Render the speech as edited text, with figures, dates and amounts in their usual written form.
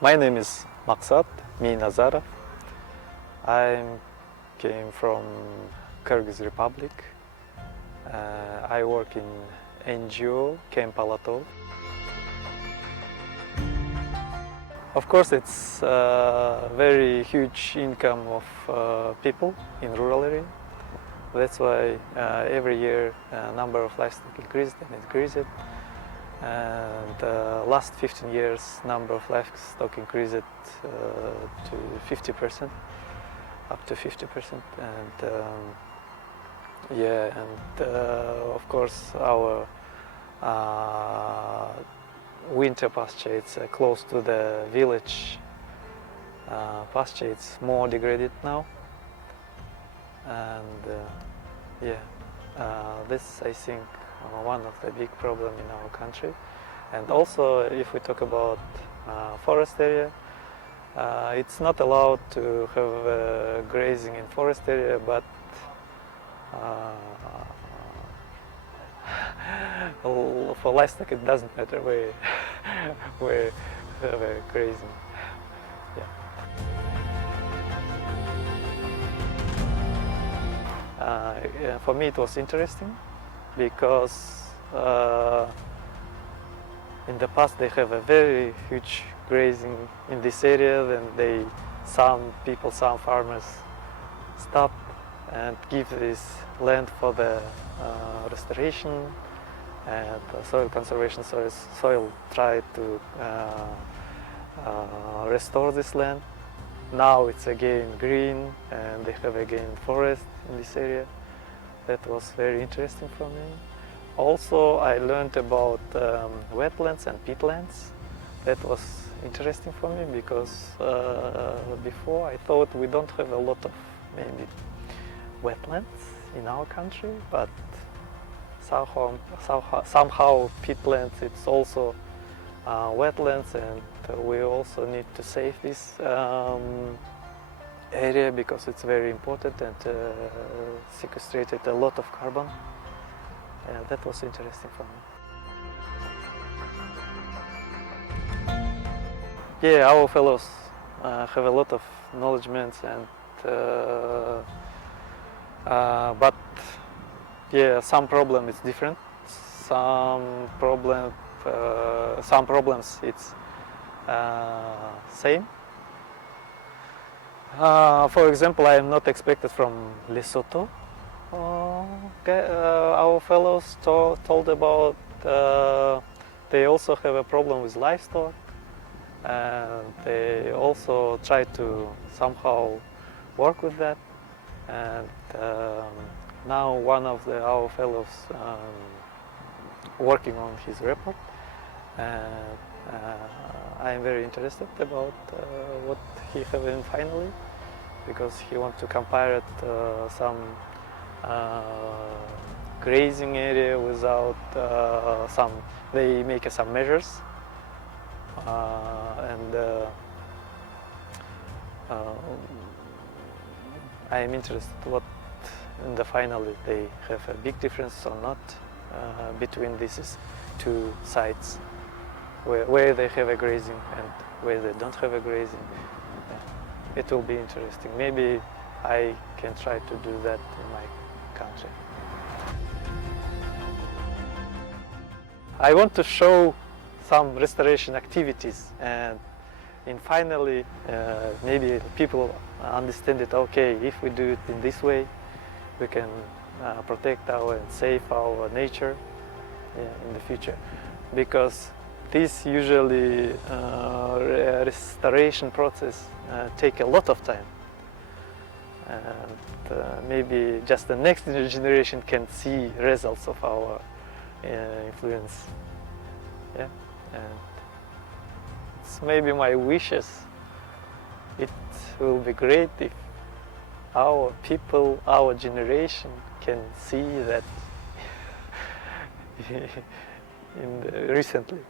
My name is Maksat Miinazarov. I came from Kyrgyz Republic. I work in NGO Camp Alatov. Of course, it's a very huge income of people in rural area. That's why every year number of livestock increased and increased. And last 15 years number of livestock increased to 50%, up to 50%. And of course our winter pasture, it's close to the village pasture, it's more degraded now. And this, I think, one of the big problems in our country. And also, if we talk about forest area, it's not allowed to have grazing in forest area, but for livestock it doesn't matter where we have grazing. For me it was interesting because in the past they have a very huge grazing in this area, then some farmers stop and give this land for the restoration and soil conservation. Soil tried to restore this land. Now it's again green and they have again forest in this area. That was very interesting for me. Also, I learned about wetlands and peatlands. That was interesting for me because before I thought we don't have a lot of maybe wetlands in our country, but somehow peatlands, it's also wetlands, and we also need to save this area because it's very important and sequestrated a lot of carbon. That was interesting for me. Yeah, our fellows have a lot of knowledgements, and but yeah, some problem is different. Some problems it's same. For example, I am not expected from Lesotho. Our fellows told about they also have a problem with livestock, and they also try to somehow work with that. And now one of our fellows working on his report, and I am very interested about what he have in finally, because he wants to compare it some grazing area without they make some measures, and I am interested what in the finally they have a big difference or not between these two sites, where they have a grazing and where they don't have a grazing. It will be interesting. Maybe I can try to do that in my country. I want to show some restoration activities, and finally maybe people understand it. Okay, if we do it in this way, we can protect and save our nature in the future, because this usually restoration process take a lot of time, and maybe just the next generation can see results of our influence. Yeah, and it's maybe my wishes. It will be great if our people, our generation, can see that recently.